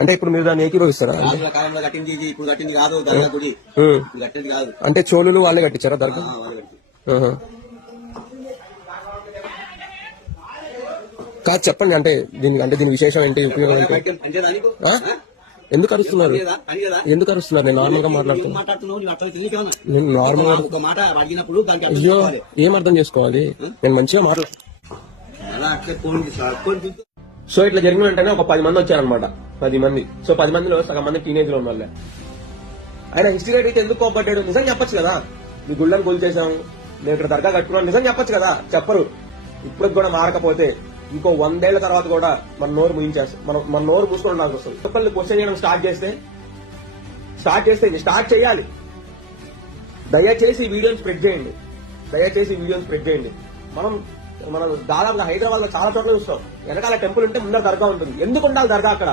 అంటే ఇప్పుడు మీరు దాన్ని ఏకీభవిస్తారా? కాలంలో కట్టింది ఇప్పుడు కట్టింది కాదు దర్గా గుడి, కట్టింది కాదు. అంటే చోళులు వాళ్ళే కట్టించారా దర్గా? కాదు చెప్పండి, అంటే దీని విశేషం ఏంటి, ఉపయోగం ఏంటి? ఎందుకు అరుస్తున్నారు? ఎందుకు అరుస్తున్నారు? నేను నార్మల్ గా మాట్లాడుతున్నాను. నేను నార్మల్ గా ఒక మాట అడిగినప్పుడు అయ్యో ఏం అర్థం చేసుకోవాలి? నేను మంచిగా మాట్లాడు. సో ఇట్లా జరిగిన వెంటనే ఒక 10 మంది వచ్చారనమాట. 10 మంది. సో 10 మందిలో సగం మంది టీనేజ్ లో ఉన్న వాళ్ళే. ఆయన హిస్టరీ అయితే ఎందుకు కోపడ్డాడు? నిజం చెప్పొచ్చు కదా, మీ గుళ్ళని కూల్చేసాము, నేను ఇక్కడ దర్గా కట్టుకున్నాను, నిజం చెప్పొచ్చు కదా. చెప్పరు. ఇప్పుడు కూడా మారకపోతే ఇంకో 100 ఏళ్ల తర్వాత కూడా మన నోరు ముయించేస్తాం, మన నోరు మూసుకొని నాకు వస్తుంది. ఒకళ్ళు క్వశ్చన్ చేయడం స్టార్ట్ చేస్తే స్టార్ట్ చేయాలి. దయచేసి ఈ వీడియోని స్ప్రెడ్ చేయండి. మనం దాదాపుగా హైదరాబాద్ లో చాలా చోట్ల చూస్తాం, వెనకాల టెంపుల్ ఉంటే ముందర దర్గా ఉంటుంది. ఎందుకు ఉండాలి దర్గా అక్కడ?